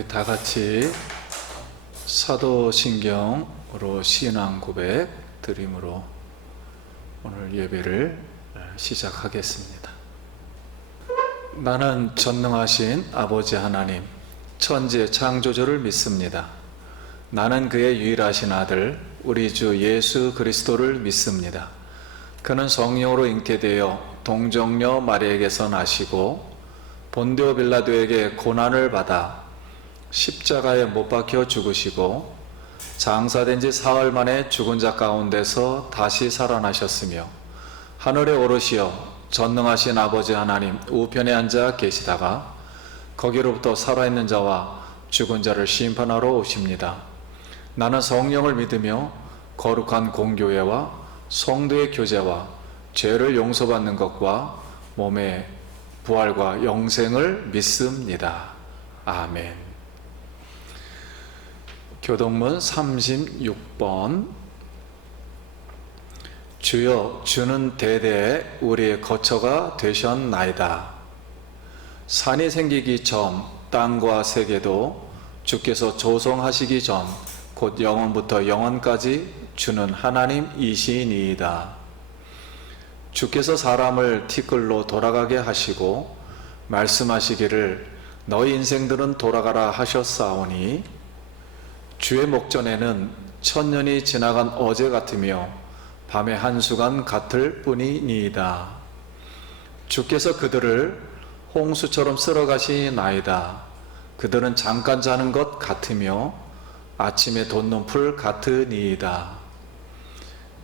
우리 다 같이 사도신경으로 신앙 고백 드림으로 오늘 예배를 시작하겠습니다. 나는 전능하신 아버지 하나님, 천지의 창조주를 믿습니다. 나는 그의 유일하신 아들, 우리 주 예수 그리스도를 믿습니다. 그는 성령으로 잉태되어 동정녀 마리아에게서 나시고 본디오 빌라도에게 고난을 받아 십자가에 못 박혀 죽으시고 장사된 지 사흘 만에 죽은 자 가운데서 다시 살아나셨으며 하늘에 오르시어 전능하신 아버지 하나님 우편에 앉아 계시다가 거기로부터 살아있는 자와 죽은 자를 심판하러 오십니다. 나는 성령을 믿으며 거룩한 공교회와 성도의 교제와 죄를 용서받는 것과 몸의 부활과 영생을 믿습니다. 아멘. 교동문 36번. 주여, 주는 대대에 우리의 거처가 되셨나이다. 산이 생기기 전 땅과 세계도 주께서 조성하시기 전 곧 영원부터 영원까지 주는 하나님이시니이다. 주께서 사람을 티끌로 돌아가게 하시고 말씀하시기를 너희 인생들은 돌아가라 하셨사오니 주의 목전에는 천년이 지나간 어제 같으며 밤의 한순간 같을 뿐이니이다. 주께서 그들을 홍수처럼 쓸어가시나이다. 그들은 잠깐 자는 것 같으며 아침에 돋는 풀 같으니이다.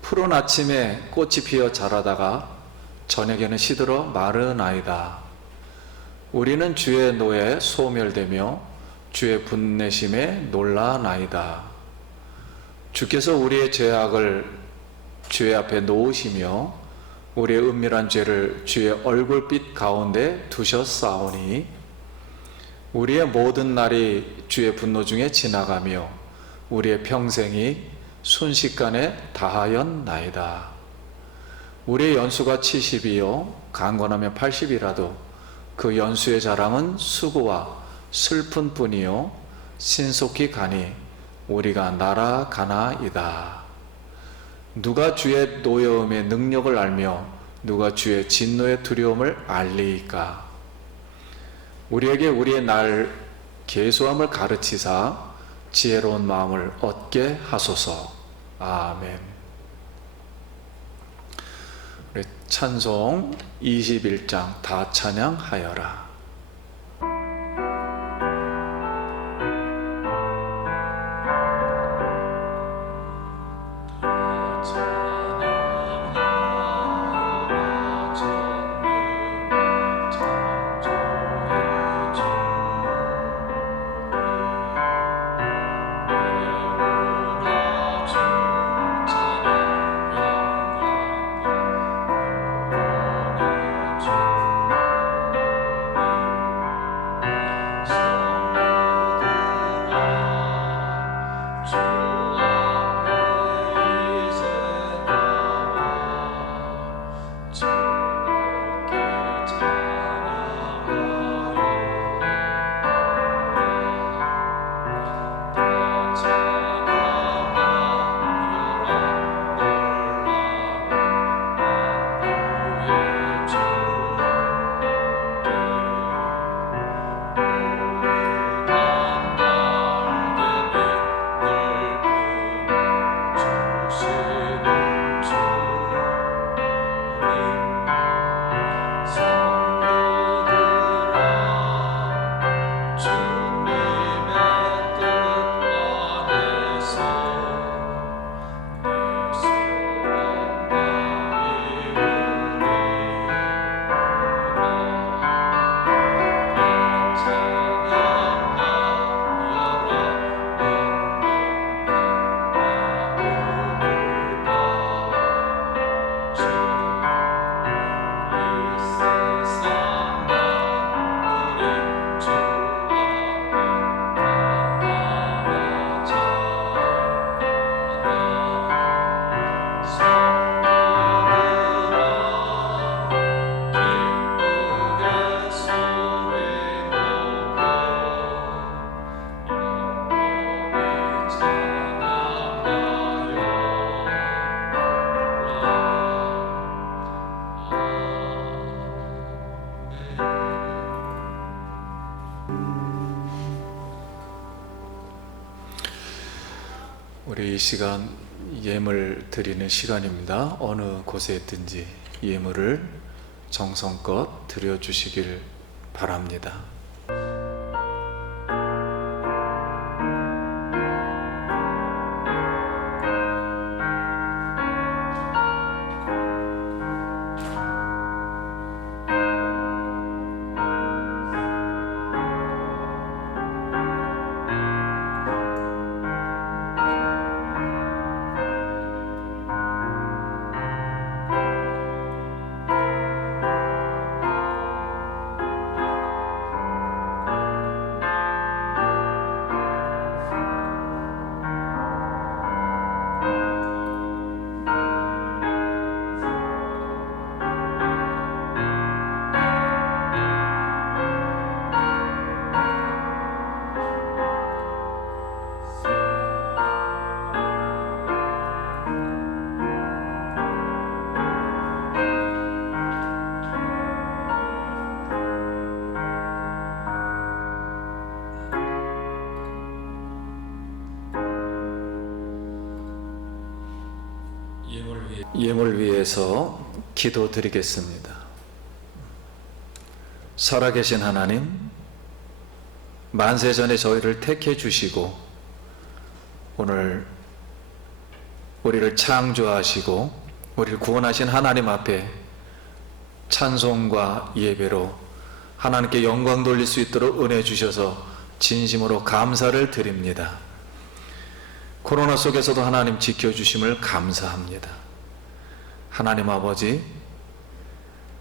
푸른 아침에 꽃이 피어 자라다가 저녁에는 시들어 마르나이다. 우리는 주의 노에 소멸되며 주의 분내심에 놀라나이다. 주께서 우리의 죄악을 주의 앞에 놓으시며 우리의 은밀한 죄를 주의 얼굴빛 가운데 두셨사오니 우리의 모든 날이 주의 분노 중에 지나가며 우리의 평생이 순식간에 다하였나이다. 우리의 연수가 70이요 강건하면 80이라도 그 연수의 자랑은 수고와 슬픈 뿐이요 신속히 가니 우리가 날아가나이다. 누가 주의 노여움의 능력을 알며 누가 주의 진노의 두려움을 알리이까. 우리에게 우리의 날 계수함을 가르치사 지혜로운 마음을 얻게 하소서. 아멘. 우리 찬송 21장 다 찬양하여라. 우리 이 시간 예물 드리는 시간입니다. 어느 곳에 있든지 예물을 정성껏 드려주시길 바랍니다. 예물 위해서 기도드리겠습니다. 살아계신 하나님, 만세전에 저희를 택해 주시고 오늘 우리를 창조하시고 우리를 구원하신 하나님 앞에 찬송과 예배로 하나님께 영광 돌릴 수 있도록 은혜 주셔서 진심으로 감사를 드립니다. 코로나 속에서도 하나님 지켜주심을 감사합니다. 하나님 아버지,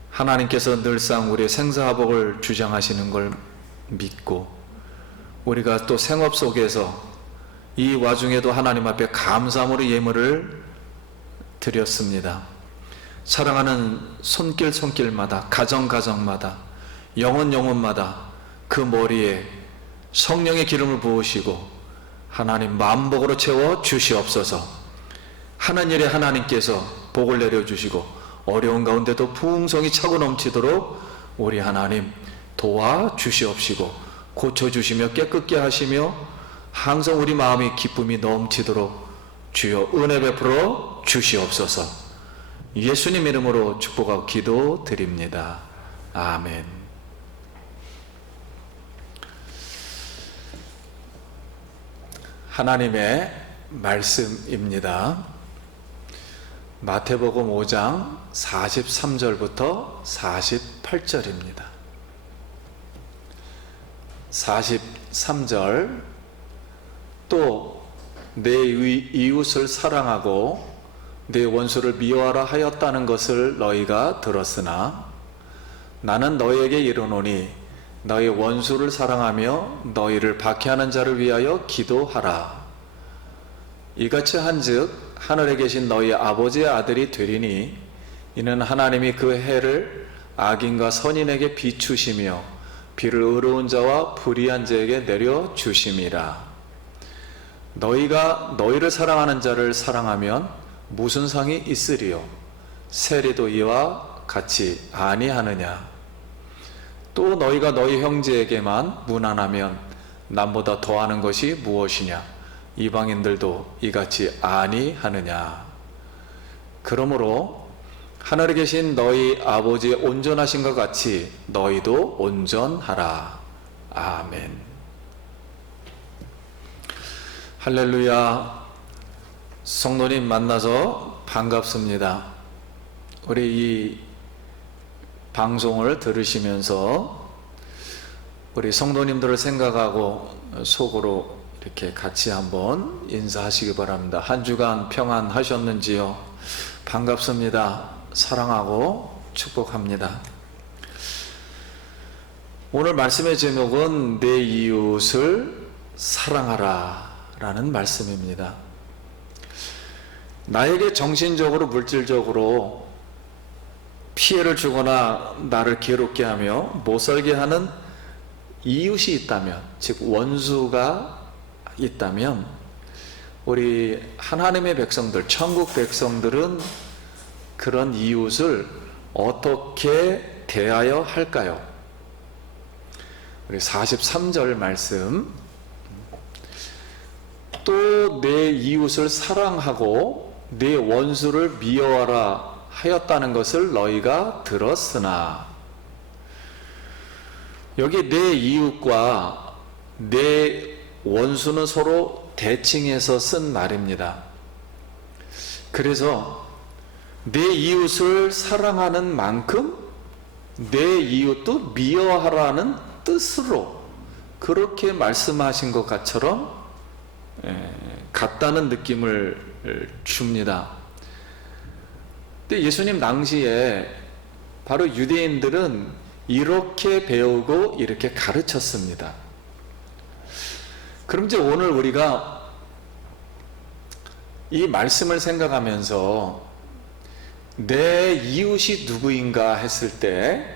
하나님께서 늘상 우리의 생사화복을 주장하시는 걸 믿고 우리가 또 생업 속에서 이 와중에도 하나님 앞에 감사함으로 예물을 드렸습니다. 사랑하는 손길마다, 가정마다, 영혼마다 그 머리에 성령의 기름을 부으시고 하나님 만복으로 채워 주시옵소서. 하는 일에 하나님께서 복을 내려주시고 어려운 가운데도 풍성이 차고 넘치도록 우리 하나님 도와주시옵시고 고쳐주시며 깨끗게 하시며 항상 우리 마음이 기쁨이 넘치도록 주여 은혜 베풀어 주시옵소서. 예수님 이름으로 축복하고 기도드립니다. 아멘. 하나님의 말씀입니다. 마태복음 5장 43절부터 48절입니다. 43절 또 내 이웃을 사랑하고 내 원수를 미워하라 하였다는 것을 너희가 들었으나 나는 너희에게 이르노니 너희 원수를 사랑하며 너희를 박해하는 자를 위하여 기도하라. 이같이 한즉 하늘에 계신 너희 아버지의 아들이 되리니 이는 하나님이 그 해를 악인과 선인에게 비추시며 비를 의로운 자와 불의한 자에게 내려 주심이라. 너희가 너희를 사랑하는 자를 사랑하면 무슨 상이 있으리요? 세리도 이와 같이 아니하느냐? 또 너희가 너희 형제에게만 무난하면 남보다 더하는 것이 무엇이냐? 이방인들도 이같이 아니하느냐? 그러므로 하늘에 계신 너희 아버지의 온전하신 것 같이 너희도 온전하라. 아멘. 할렐루야. 성도님 만나서 반갑습니다. 우리 이 방송을 들으시면서 우리 성도님들을 생각하고 속으로 이렇게 같이 한번 인사하시기 바랍니다. 한 주간 평안하셨는지요? 반갑습니다. 사랑하고 축복합니다. 오늘 말씀의 제목은 내 이웃을 사랑하라 라는 말씀입니다. 나에게 정신적으로 물질적으로 피해를 주거나 나를 괴롭게 하며 못살게 하는 이웃이 있다면, 즉 원수가 있다면 우리 하나님의 백성들, 천국 백성들은 그런 이웃을 어떻게 대하여 할까요? 우리 43절 말씀, 또 내 이웃을 사랑하고 내 원수를 미워하라 하였다는 것을 너희가 들었으나, 여기 내 이웃과 내 원수는 서로 대칭해서 쓴 말입니다. 그래서 내 이웃을 사랑하는 만큼 내 이웃도 미워하라는 뜻으로 그렇게 말씀하신 것 같다는 느낌을 줍니다. 근데 예수님 당시에 바로 유대인들은 이렇게 배우고 이렇게 가르쳤습니다. 그럼 이제 오늘 우리가 이 말씀을 생각하면서 내 이웃이 누구인가 했을 때,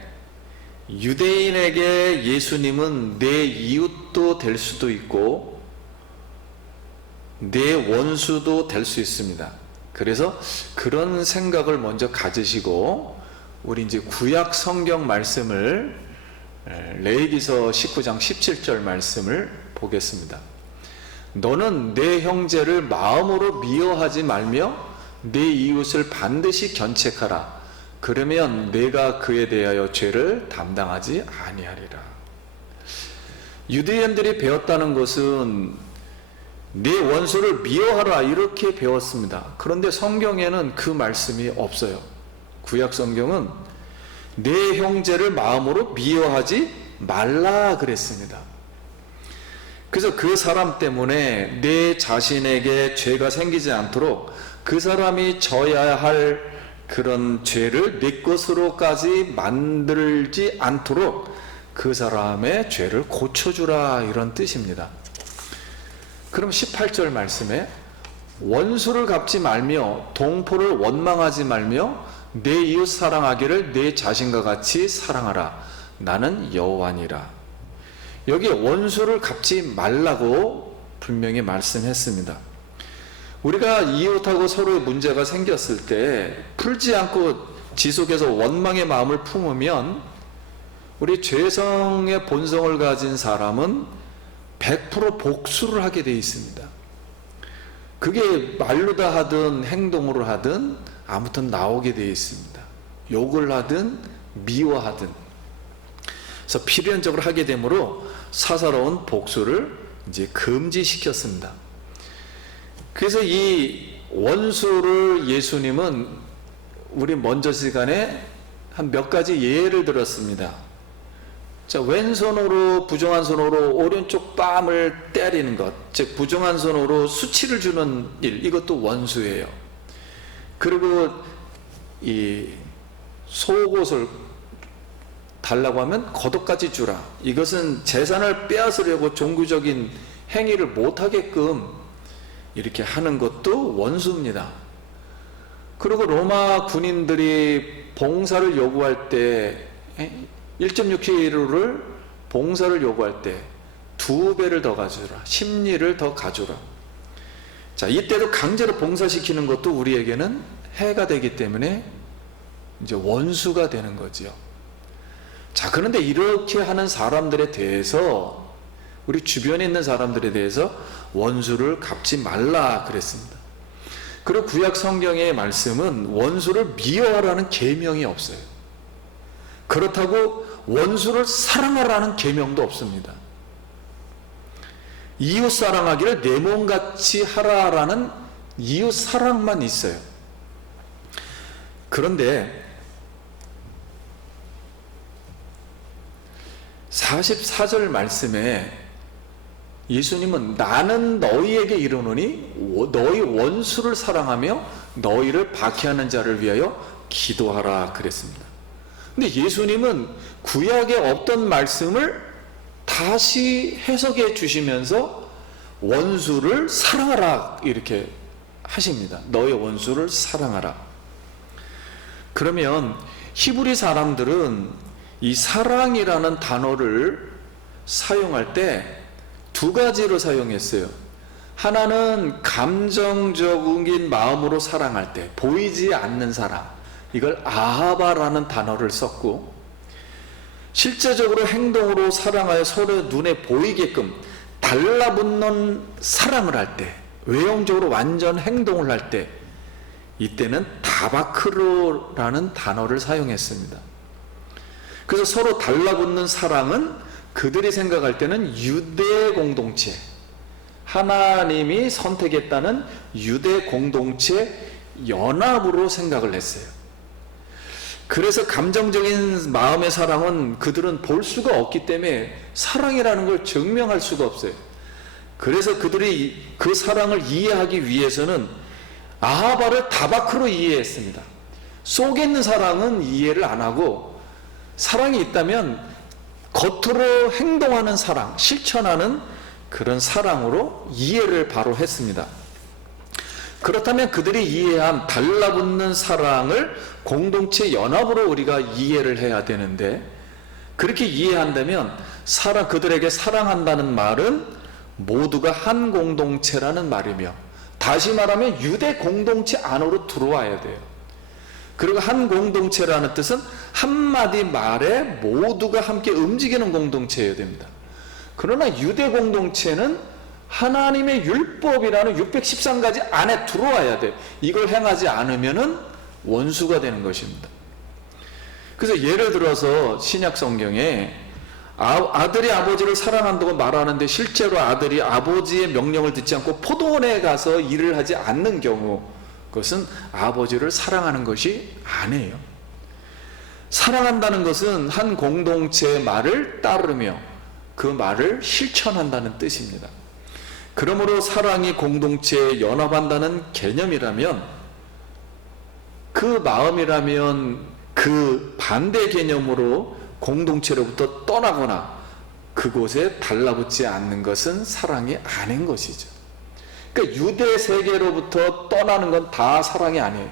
유대인에게 예수님은 내 이웃도 될 수도 있고 내 원수도 될 수 있습니다. 그래서 그런 생각을 먼저 가지시고 우리 이제 구약 성경 말씀을, 레위기서 19장 17절 말씀을 보겠습니다. 너는 내 형제를 마음으로 미워하지 말며 내 이웃을 반드시 견책하라. 그러면 내가 그에 대하여 죄를 담당하지 아니하리라. 유대인들이 배웠다는 것은 내 원수를 미워하라 이렇게 배웠습니다. 그런데 성경에는 그 말씀이 없어요. 구약 성경은 내 형제를 마음으로 미워하지 말라 그랬습니다. 그래서 그 사람 때문에 내 자신에게 죄가 생기지 않도록 그 사람이 져야 할 그런 죄를 내 것으로까지 만들지 않도록 그 사람의 죄를 고쳐주라, 이런 뜻입니다. 그럼 18절 말씀에 원수를 갚지 말며 동포를 원망하지 말며 내 이웃 사랑하기를 내 자신과 같이 사랑하라. 나는 여호와니라. 여기 원수를 갚지 말라고 분명히 말씀했습니다. 우리가 이웃하고 서로의 문제가 생겼을 때 풀지 않고 지속해서 원망의 마음을 품으면 우리 죄성의 본성을 가진 사람은 100% 복수를 하게 되어 있습니다. 그게 말로다 하든 행동으로 하든 아무튼 나오게 되어 있습니다. 욕을 하든 미워하든. 그래서 필연적으로 하게 되므로 사사로운 복수를 이제 금지시켰습니다. 그래서 이 원수를 예수님은 우리 먼저 시간에 한 몇 가지 예를 들었습니다. 자, 왼손으로 부정한 손으로 오른쪽 뺨을 때리는 것, 즉 부정한 손으로 수치를 주는 일, 이것도 원수예요. 그리고 이 속옷을 달라고 하면 겉옷까지 주라, 이것은 재산을 빼앗으려고 종교적인 행위를 못하게끔 이렇게 하는 것도 원수입니다. 그리고 로마 군인들이 봉사를 요구할 때 1.6kg를 봉사를 요구할 때 2배를 더 가져라, 십리를 더 가져라. 자, 이때도 강제로 봉사시키는 것도 우리에게는 해가 되기 때문에 이제 원수가 되는 거지요. 자, 그런데 이렇게 하는 사람들에 대해서, 우리 주변에 있는 사람들에 대해서 원수를 갚지 말라 그랬습니다. 그리고 구약 성경의 말씀은 원수를 미워하라는 계명이 없어요. 그렇다고 원수를 사랑하라는 계명도 없습니다. 이웃 사랑하기를 내 몸같이 하라라는 이웃 사랑만 있어요. 그런데 44절 말씀에 예수님은 나는 너희에게 이르노니 너희 원수를 사랑하며 너희를 박해하는 자를 위하여 기도하라 그랬습니다. 근데 예수님은 구약에 없던 말씀을 다시 해석해 주시면서 원수를 사랑하라 이렇게 하십니다. 너희 원수를 사랑하라. 그러면 히브리 사람들은 이 사랑이라는 단어를 사용할 때 두 가지로 사용했어요. 하나는 감정적인 마음으로 사랑할 때, 보이지 않는 사랑, 이걸 아하바라는 단어를 썼고, 실제적으로 행동으로 사랑하여 서로 눈에 보이게끔 달라붙는 사랑을 할 때, 외형적으로 완전 행동을 할 때 이때는 다바크로라는 단어를 사용했습니다. 그래서 서로 달라붙는 사랑은 그들이 생각할 때는 유대 공동체, 하나님이 선택했다는 유대 공동체 연합으로 생각을 했어요. 그래서 감정적인 마음의 사랑은 그들은 볼 수가 없기 때문에 사랑이라는 걸 증명할 수가 없어요. 그래서 그들이 그 사랑을 이해하기 위해서는 아하바를 다바크로 이해했습니다. 속에 있는 사랑은 이해를 안 하고, 사랑이 있다면 겉으로 행동하는 사랑, 실천하는 그런 사랑으로 이해를 바로 했습니다. 그렇다면 그들이 이해한 달라붙는 사랑을 공동체 연합으로 우리가 이해를 해야 되는데, 그렇게 이해한다면 그들에게 사랑한다는 말은 모두가 한 공동체라는 말이며, 다시 말하면 유대 공동체 안으로 들어와야 돼요. 그리고 한 공동체라는 뜻은 한마디 말에 모두가 함께 움직이는 공동체여야 됩니다. 그러나 유대 공동체는 하나님의 율법이라는 613가지 안에 들어와야 돼요. 이걸 행하지 않으면 원수가 되는 것입니다. 그래서 예를 들어서 신약 성경에 아들이 아버지를 사랑한다고 말하는데 실제로 아들이 아버지의 명령을 듣지 않고 포도원에 가서 일을 하지 않는 경우, 그것은 아버지를 사랑하는 것이 아니에요. 사랑한다는 것은 한 공동체의 말을 따르며 그 말을 실천한다는 뜻입니다. 그러므로 사랑이 공동체에 연합한다는 개념이라면, 그 마음이라면 그 반대 개념으로 공동체로부터 떠나거나 그곳에 달라붙지 않는 것은 사랑이 아닌 것이죠. 그러니까 유대 세계로부터 떠나는 건 다 사랑이 아니에요.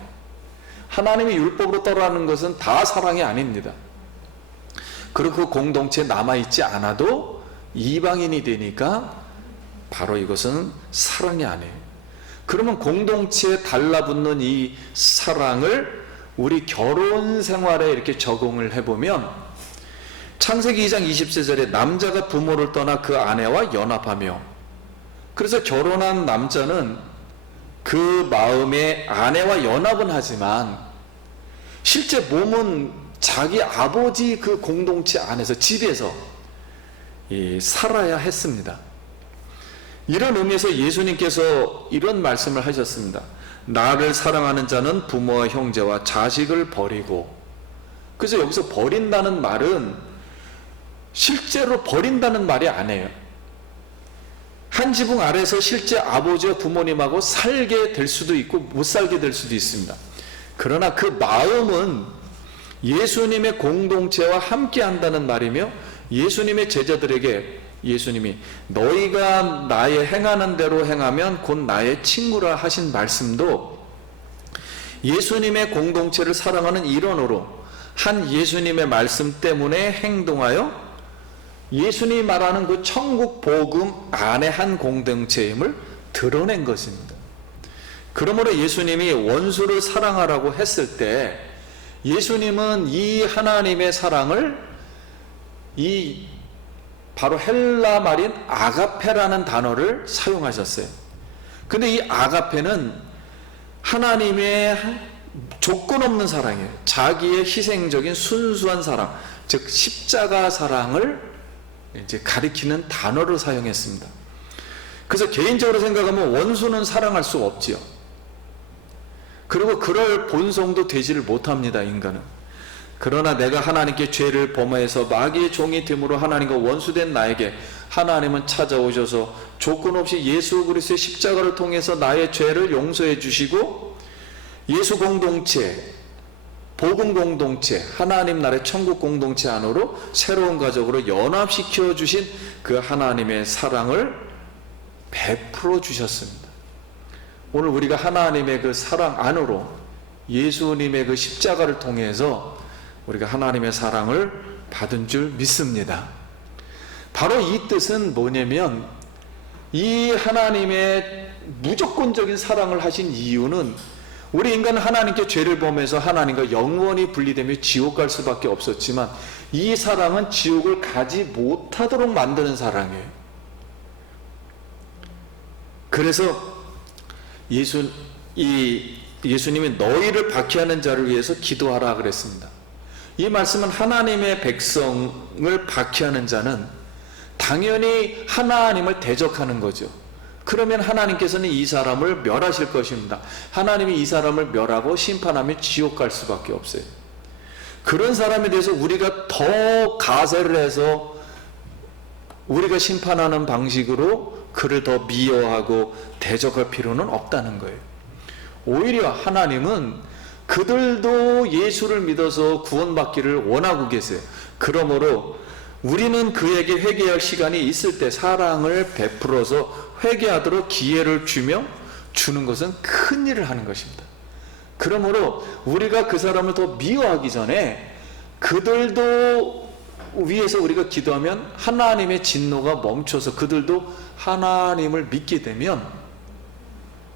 하나님의 율법으로 떠나는 것은 다 사랑이 아닙니다. 그리고 그 공동체에 남아있지 않아도 이방인이 되니까 바로 이것은 사랑이 아니에요. 그러면 공동체에 달라붙는 이 사랑을 우리 결혼 생활에 이렇게 적용을 해보면, 창세기 2장 20절에 남자가 부모를 떠나 그 아내와 연합하며, 그래서 결혼한 남자는 그 마음에 아내와 연합은 하지만 실제 몸은 자기 아버지 그 공동체 안에서, 집에서 살아야 했습니다. 이런 의미에서 예수님께서 이런 말씀을 하셨습니다. 나를 사랑하는 자는 부모와 형제와 자식을 버리고. 그래서 여기서 버린다는 말은 실제로 버린다는 말이 아니에요. 한 지붕 아래서 실제 아버지와 부모님하고 살게 될 수도 있고 못 살게 될 수도 있습니다. 그러나 그 마음은 예수님의 공동체와 함께 한다는 말이며, 예수님의 제자들에게 예수님이 너희가 나의 행하는 대로 행하면 곧 나의 친구라 하신 말씀도 예수님의 공동체를 사랑하는 일원으로 한 예수님의 말씀 때문에 행동하여 예수님이 말하는 그 천국 복음 안에 한 공동체임을 드러낸 것입니다. 그러므로 예수님이 원수를 사랑하라고 했을 때 예수님은 이 하나님의 사랑을 바로 헬라 말인 아가페라는 단어를 사용하셨어요. 근데 이 아가페는 하나님의 조건 없는 사랑이에요. 자기의 희생적인 순수한 사랑, 즉 십자가 사랑을 이제 가리키는 단어를 사용했습니다. 그래서 개인적으로 생각하면 원수는 사랑할 수 없지요. 그리고 그럴 본성도 되지를 못합니다, 인간은. 그러나 내가 하나님께 죄를 범하여서 마귀의 종이 됨으로 하나님과 원수된 나에게 하나님은 찾아오셔서 조건 없이 예수 그리스도의 십자가를 통해서 나의 죄를 용서해 주시고 예수 공동체, 복음 공동체, 하나님 나라의 천국 공동체 안으로 새로운 가족으로 연합시켜 주신 그 하나님의 사랑을 베풀어 주셨습니다. 오늘 우리가 하나님의 그 사랑 안으로 예수님의 그 십자가를 통해서 우리가 하나님의 사랑을 받은 줄 믿습니다. 바로 이 뜻은 뭐냐면, 이 하나님의 무조건적인 사랑을 하신 이유는 우리 인간은 하나님께 죄를 범해서 하나님과 영원히 분리되며 지옥 갈 수밖에 없었지만, 이 사랑은 지옥을 가지 못하도록 만드는 사랑이에요. 그래서 예수님이 너희를 박해하는 자를 위해서 기도하라 그랬습니다. 이 말씀은 하나님의 백성을 박해하는 자는 당연히 하나님을 대적하는 거죠. 그러면 하나님께서는 이 사람을 멸하실 것입니다. 하나님이 이 사람을 멸하고 심판하며 지옥 갈 수밖에 없어요. 그런 사람에 대해서 우리가 더 가세를 해서 우리가 심판하는 방식으로 그를 더 미워하고 대적할 필요는 없다는 거예요. 오히려 하나님은 그들도 예수를 믿어서 구원받기를 원하고 계세요. 그러므로 우리는 그에게 회개할 시간이 있을 때 사랑을 베풀어서 회개하도록 기회를 주는 것은 큰 일을 하는 것입니다. 그러므로 우리가 그 사람을 더 미워하기 전에 그들도 위해서 우리가 기도하면 하나님의 진노가 멈춰서 그들도 하나님을 믿게 되면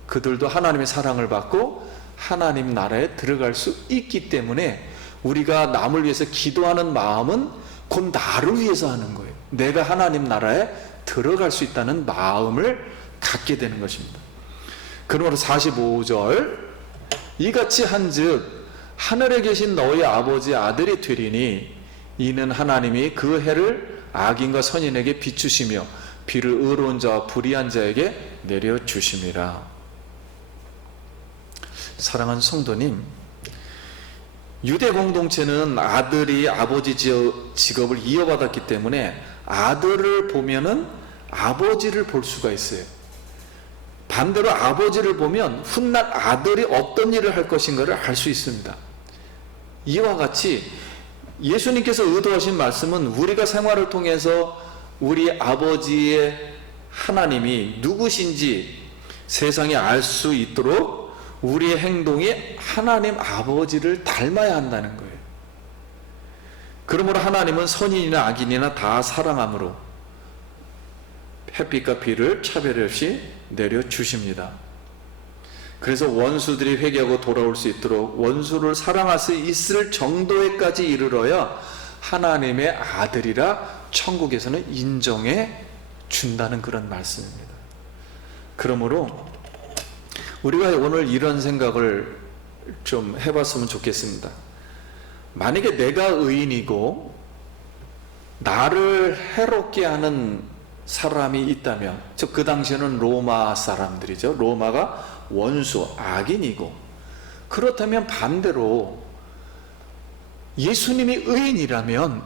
그들도 하나님의 사랑을 받고 하나님 나라에 들어갈 수 있기 때문에 우리가 남을 위해서 기도하는 마음은 곧 나를 위해서 하는 거예요. 내가 하나님 나라에 들어갈 수 있다는 마음을 갖게 되는 것입니다. 그러므로 45절 이같이 한즉 하늘에 계신 너희 아버지 아들이 되리니 이는 하나님이 그 해를 악인과 선인에게 비추시며 비를 의로운 자와 불의한 자에게 내려주심이라. 사랑하는 성도님, 유대 공동체는 아들이 아버지 직업을 이어받았기 때문에 아들을 보면은 아버지를 볼 수가 있어요. 반대로 아버지를 보면 훗날 아들이 어떤 일을 할 것인가를 알 수 있습니다. 이와 같이 예수님께서 의도하신 말씀은 우리가 생활을 통해서 우리 아버지의 하나님이 누구신지 세상에 알 수 있도록 우리의 행동이 하나님 아버지를 닮아야 한다는 거예요. 그러므로 하나님은 선인이나 악인이나 다 사랑함으로 햇빛과 비를 차별 없이 내려주십니다. 그래서 원수들이 회개하고 돌아올 수 있도록 원수를 사랑할 수 있을 정도에까지 이르러야 하나님의 아들이라 천국에서는 인정해 준다는 그런 말씀입니다. 그러므로 우리가 오늘 이런 생각을 좀 해봤으면 좋겠습니다. 만약에 내가 의인이고 나를 해롭게 하는 사람이 있다면, 즉 그 당시에는 로마 사람들이죠. 로마가 원수, 악인이고, 그렇다면 반대로 예수님이 의인이라면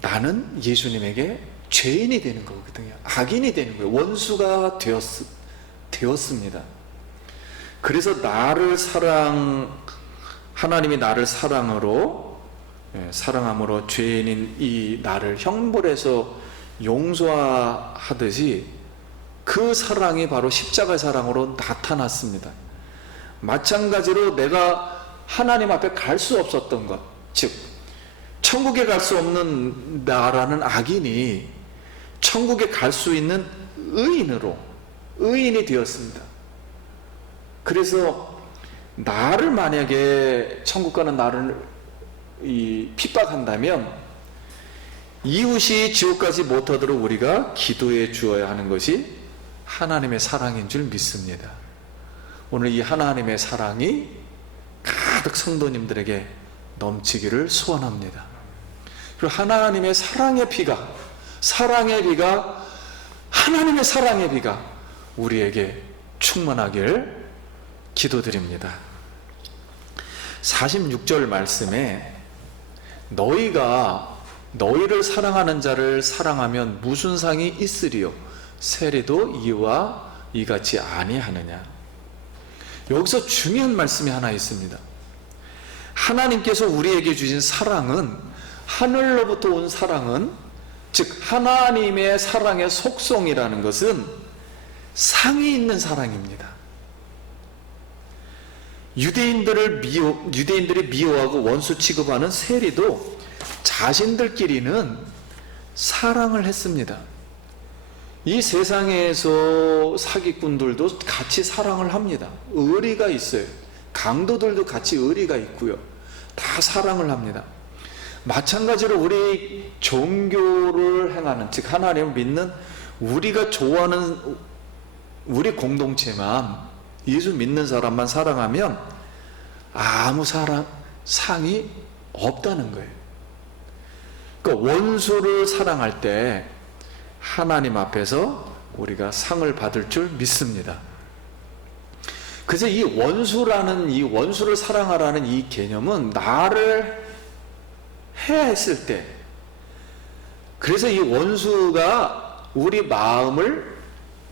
나는 예수님에게 죄인이 되는 거거든요. 악인이 되는 거예요. 원수가 되었습니다. 그래서 하나님이 나를 사랑함으로 죄인인 이 나를 형벌해서 용서하듯이 그 사랑이 바로 십자가의 사랑으로 나타났습니다. 마찬가지로 내가 하나님 앞에 갈 수 없었던 것, 즉 천국에 갈 수 없는 나라는 악인이 천국에 갈 수 있는 의인이 되었습니다. 그래서 나를 만약에 천국 가는 나를 핍박한다면 이웃이 지옥 가지 못하도록 우리가 기도해 주어야 하는 것이 하나님의 사랑인 줄 믿습니다. 오늘 이 하나님의 사랑이 가득 성도님들에게 넘치기를 소원합니다. 그리고 하나님의 사랑의 비가 하나님의 사랑의 비가 우리에게 충만하길 기도드립니다. 46절 말씀에 너희를 사랑하는 자를 사랑하면 무슨 상이 있으리요? 세리도 이와 이같이 아니하느냐. 여기서 중요한 말씀이 하나 있습니다. 하나님께서 우리에게 주신 사랑은, 하늘로부터 온 사랑은, 즉 하나님의 사랑의 속성이라는 것은 상이 있는 사랑입니다. 유대인들이 미워하고 원수 취급하는 세리도 자신들끼리는 사랑을 했습니다. 이 세상에서 사기꾼들도 같이 사랑을 합니다. 의리가 있어요. 강도들도 같이 의리가 있고요. 다 사랑을 합니다. 마찬가지로 우리 종교를 행하는, 즉 하나님을 믿는 우리가 좋아하는 우리 공동체만, 예수 믿는 사람만 사랑하면 아무 상이 없다는 거예요. 그러니까 원수를 사랑할 때 하나님 앞에서 우리가 상을 받을 줄 믿습니다. 그래서 이 원수를 사랑하라는 이 개념은 나를 해했을 때, 그래서 이 원수가 우리 마음을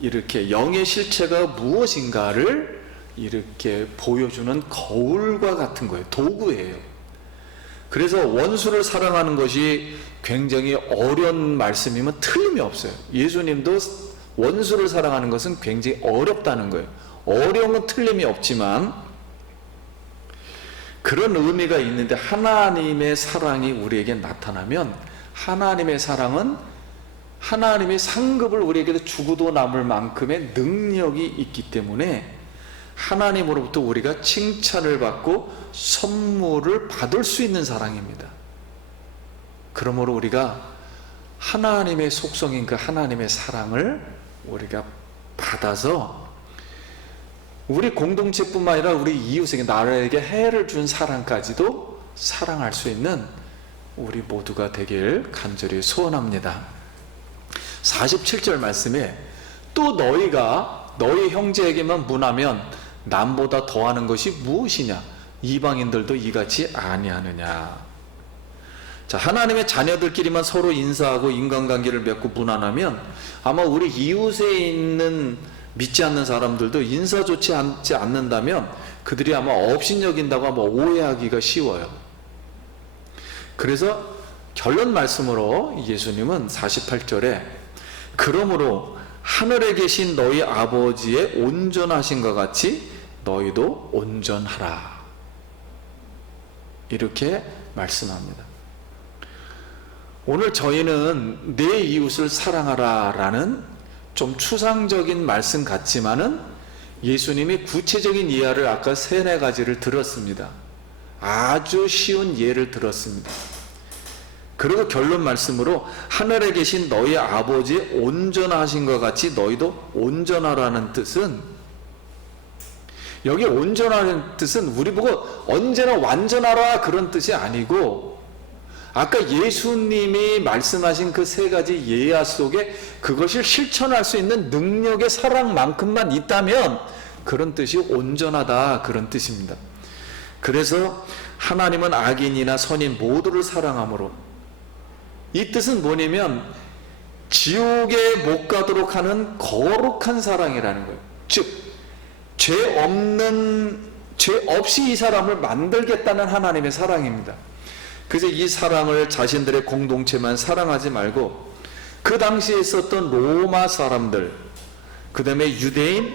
이렇게 영의 실체가 무엇인가를 이렇게 보여주는 거울과 같은 거예요. 도구예요. 그래서 원수를 사랑하는 것이 굉장히 어려운 말씀이면 틀림이 없어요. 예수님도 원수를 사랑하는 것은 굉장히 어렵다는 거예요. 어려운 건 틀림이 없지만 그런 의미가 있는데, 하나님의 사랑이 우리에게 나타나면 하나님의 사랑은 하나님의 상급을 우리에게 주고도 남을 만큼의 능력이 있기 때문에 하나님으로부터 우리가 칭찬을 받고 선물을 받을 수 있는 사랑입니다. 그러므로 우리가 하나님의 속성인 그 하나님의 사랑을 우리가 받아서 우리 공동체뿐만 아니라 우리 이웃에게, 나에게 해를 준 사람까지도 사랑할 수 있는 우리 모두가 되길 간절히 소원합니다. 47절 말씀에 또 너희가 너희 형제에게만 문하면 남보다 더하는 것이 무엇이냐? 이방인들도 이같이 아니하느냐? 자, 하나님의 자녀들끼리만 서로 인사하고 인간관계를 맺고 무난하면 아마 우리 이웃에 있는 믿지 않는 사람들도 인사 좋지 않는다면 그들이 아마 업신여긴다고 아마 오해하기가 쉬워요. 그래서 결론 말씀으로 예수님은 48절에 그러므로 하늘에 계신 너희 아버지의 온전하신 것 같이 너희도 온전하라, 이렇게 말씀합니다. 오늘 저희는 내 이웃을 사랑하라 라는 좀 추상적인 말씀 같지만은 예수님이 구체적인 예화를 아까 3-4가지를 들었습니다. 아주 쉬운 예를 들었습니다. 그리고 결론 말씀으로 하늘에 계신 너희 아버지의 온전하신 것 같이 너희도 온전하라는 뜻은, 여기 온전하는 뜻은 우리 보고 언제나 완전하라 그런 뜻이 아니고, 아까 예수님이 말씀하신 그 3가지 예화 속에 그것을 실천할 수 있는 능력의 사랑만큼만 있다면 그런 뜻이 온전하다, 그런 뜻입니다. 그래서 하나님은 악인이나 선인 모두를 사랑함으로, 이 뜻은 뭐냐면 지옥에 못 가도록 하는 거룩한 사랑이라는 거예요. 즉 죄 없이 이 사람을 만들겠다는 하나님의 사랑입니다. 그래서 이 사랑을 자신들의 공동체만 사랑하지 말고 그 당시에 있었던 로마 사람들, 그 다음에 유대인,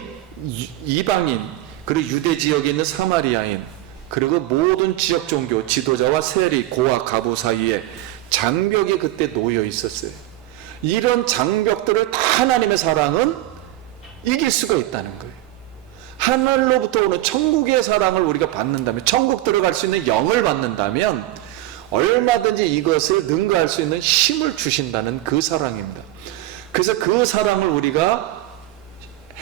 이방인, 그리고 유대 지역에 있는 사마리아인, 그리고 모든 지역 종교 지도자와 세리, 고와 가부 사이에 장벽이 그때 놓여 있었어요. 이런 장벽들을 다 하나님의 사랑은 이길 수가 있다는 거예요. 하늘로부터 오는 천국의 사랑을 우리가 받는다면, 천국 들어갈 수 있는 영을 받는다면 얼마든지 이것을 능가할 수 있는 힘을 주신다는 그 사랑입니다. 그래서 그 사랑을 우리가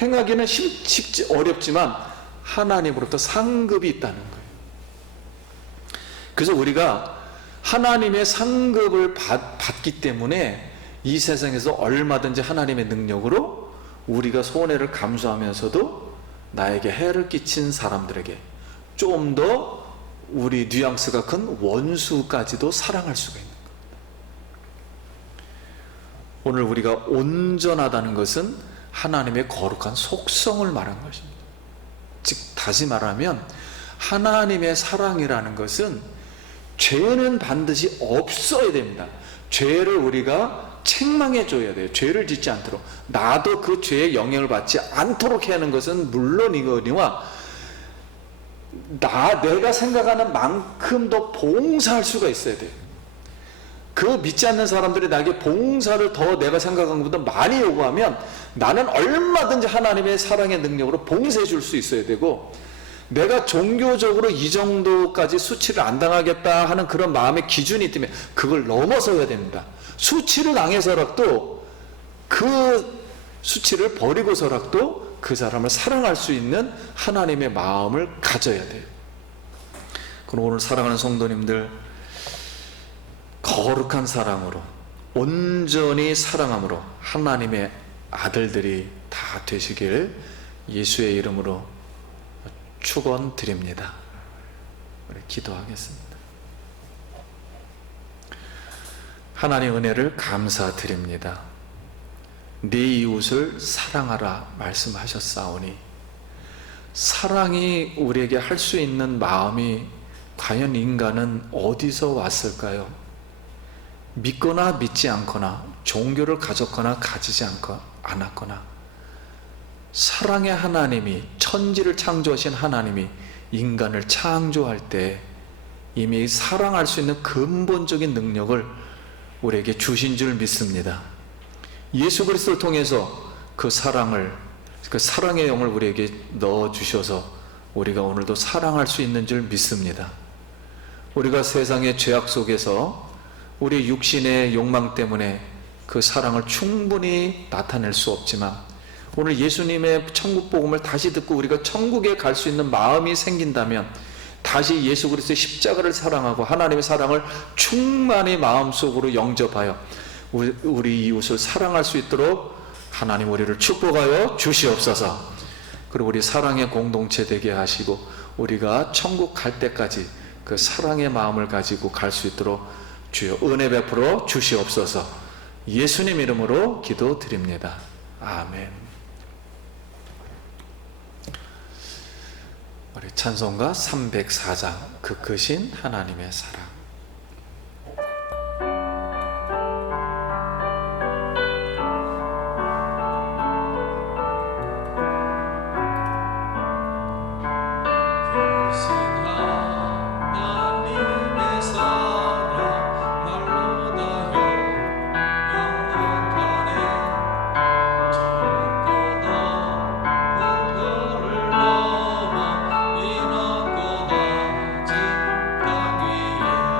행하기는 쉽지 어렵지만 하나님으로부터 상급이 있다는 거예요. 그래서 우리가 하나님의 상급을 받기 때문에 이 세상에서 얼마든지 하나님의 능력으로 우리가 손해를 감수하면서도 나에게 해를 끼친 사람들에게 좀 더 우리 뉘앙스가 큰 원수까지도 사랑할 수가 있는 겁니다. 오늘 우리가 온전하다는 것은 하나님의 거룩한 속성을 말하는 것입니다. 즉 다시 말하면 하나님의 사랑이라는 것은 죄는 반드시 없어야 됩니다. 죄를 우리가 책망해 줘야 돼요. 죄를 짓지 않도록, 나도 그 죄의 영향을 받지 않도록 해야 하는 것은 물론이거니와 내가 생각하는 만큼 더 봉사할 수가 있어야 돼요. 그 믿지 않는 사람들이 나에게 봉사를 더 내가 생각한 것보다 많이 요구하면 나는 얼마든지 하나님의 사랑의 능력으로 봉사해 줄 수 있어야 되고, 내가 종교적으로 이 정도까지 수치를 안 당하겠다 하는 그런 마음의 기준이 있다면 그걸 넘어서야 됩니다. 수치를 당해서라도 그 수치를 버리고서라도 그 사람을 사랑할 수 있는 하나님의 마음을 가져야 돼요. 그럼 오늘 사랑하는 성도님들, 거룩한 사랑으로, 온전히 사랑함으로 하나님의 아들들이 다 되시길 예수의 이름으로 축원드립니다. 우리 기도하겠습니다. 하나님 은혜를 감사드립니다. 네 이웃을 사랑하라 말씀하셨사오니, 사랑이 우리에게 할 수 있는 마음이 과연 인간은 어디서 왔을까요? 믿거나 믿지 않거나, 종교를 가졌거나 가지지 않았거나, 사랑의 하나님이, 천지를 창조하신 하나님이 인간을 창조할 때 이미 사랑할 수 있는 근본적인 능력을 우리에게 주신 줄 믿습니다. 예수 그리스도를 통해서 그 사랑을, 그 사랑의 영을 우리에게 넣어주셔서 우리가 오늘도 사랑할 수 있는 줄 믿습니다. 우리가 세상의 죄악 속에서 우리 육신의 욕망 때문에 그 사랑을 충분히 나타낼 수 없지만, 오늘 예수님의 천국 복음을 다시 듣고 우리가 천국에 갈 수 있는 마음이 생긴다면, 다시 예수 그리스도의 십자가를 사랑하고 하나님의 사랑을 충만히 마음속으로 영접하여 우리 이웃을 사랑할 수 있도록 하나님 우리를 축복하여 주시옵소서. 그리고 우리 사랑의 공동체 되게 하시고 우리가 천국 갈 때까지 그 사랑의 마음을 가지고 갈 수 있도록 주여 은혜 베풀어 주시옵소서. 예수님 이름으로 기도드립니다. 아멘. 우리 찬송가 304장, 그 크신 하나님의 사랑. 인었고다 집 땅 위에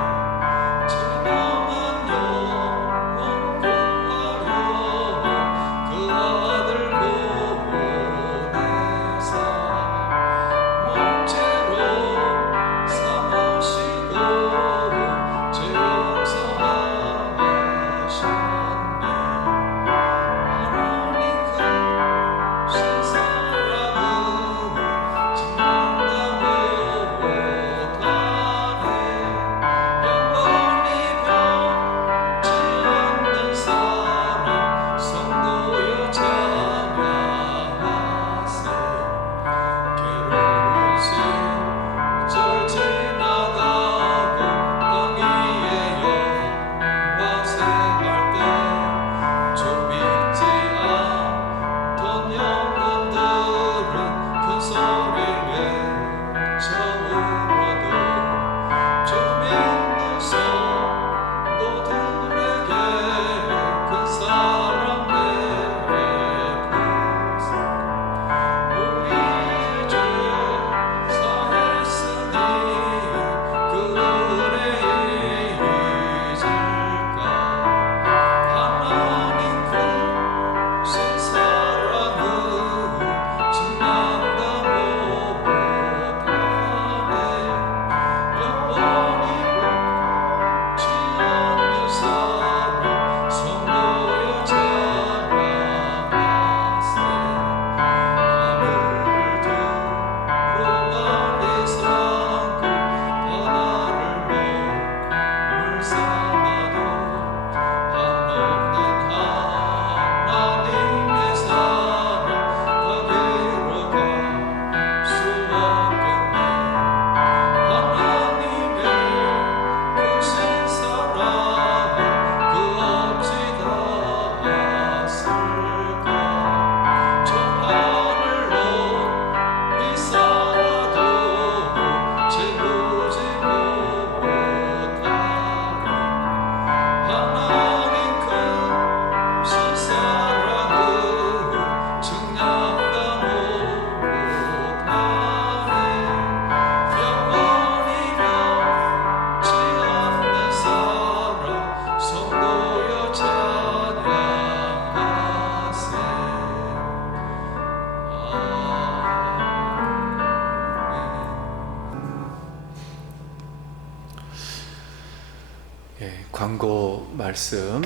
광고 말씀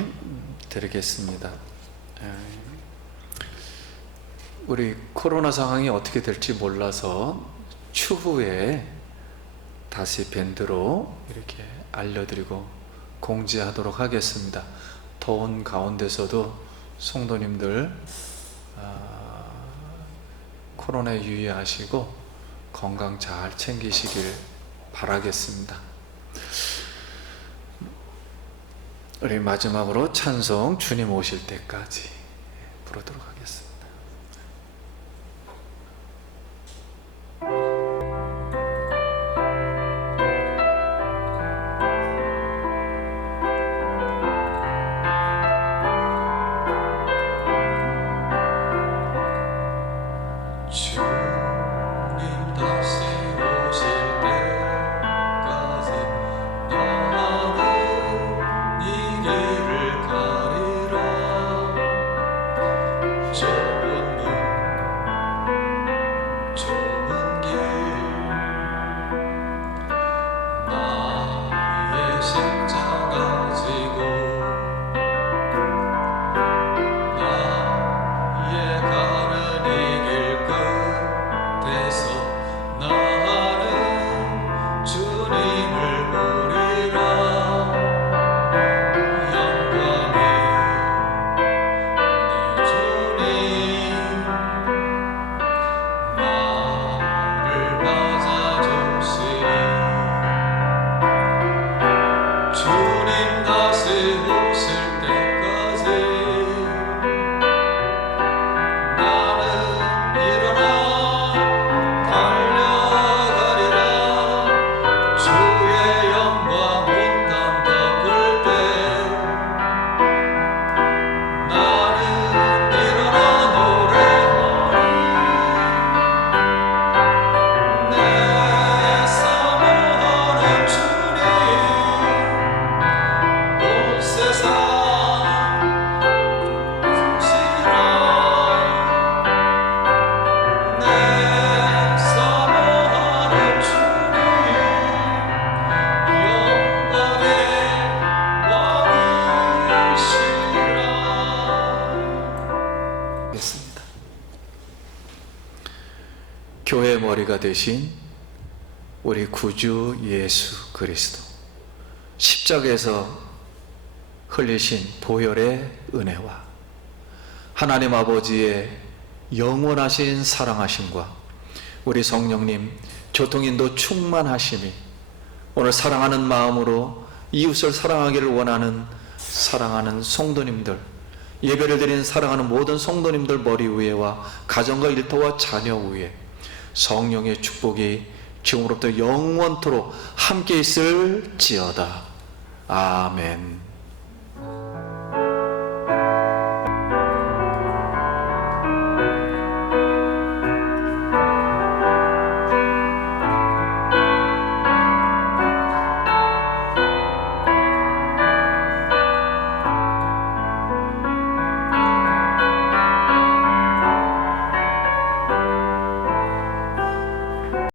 드리겠습니다. 우리 코로나 상황이 어떻게 될지 몰라서 추후에 다시 밴드로 이렇게 알려드리고 공지하도록 하겠습니다. 더운 가운데서도 성도님들 코로나에 유의하시고 건강 잘 챙기시길 바라겠습니다. 우리 마지막으로 찬송 주님 오실 때까지 부르도록 하겠습니다. 교회의 머리가 되신 우리 구주 예수 그리스도, 십자가에서 흘리신 보혈의 은혜와 하나님 아버지의 영원하신 사랑하심과 우리 성령님 교통인도 충만하심이 오늘 사랑하는 마음으로 이웃을 사랑하기를 원하는 사랑하는 성도님들, 예배를 드리는 사랑하는 모든 성도님들 머리 위에와 가정과 일터와 자녀 위에 성령의 축복이 지금으로부터 영원토록 함께 있을지어다. 아멘.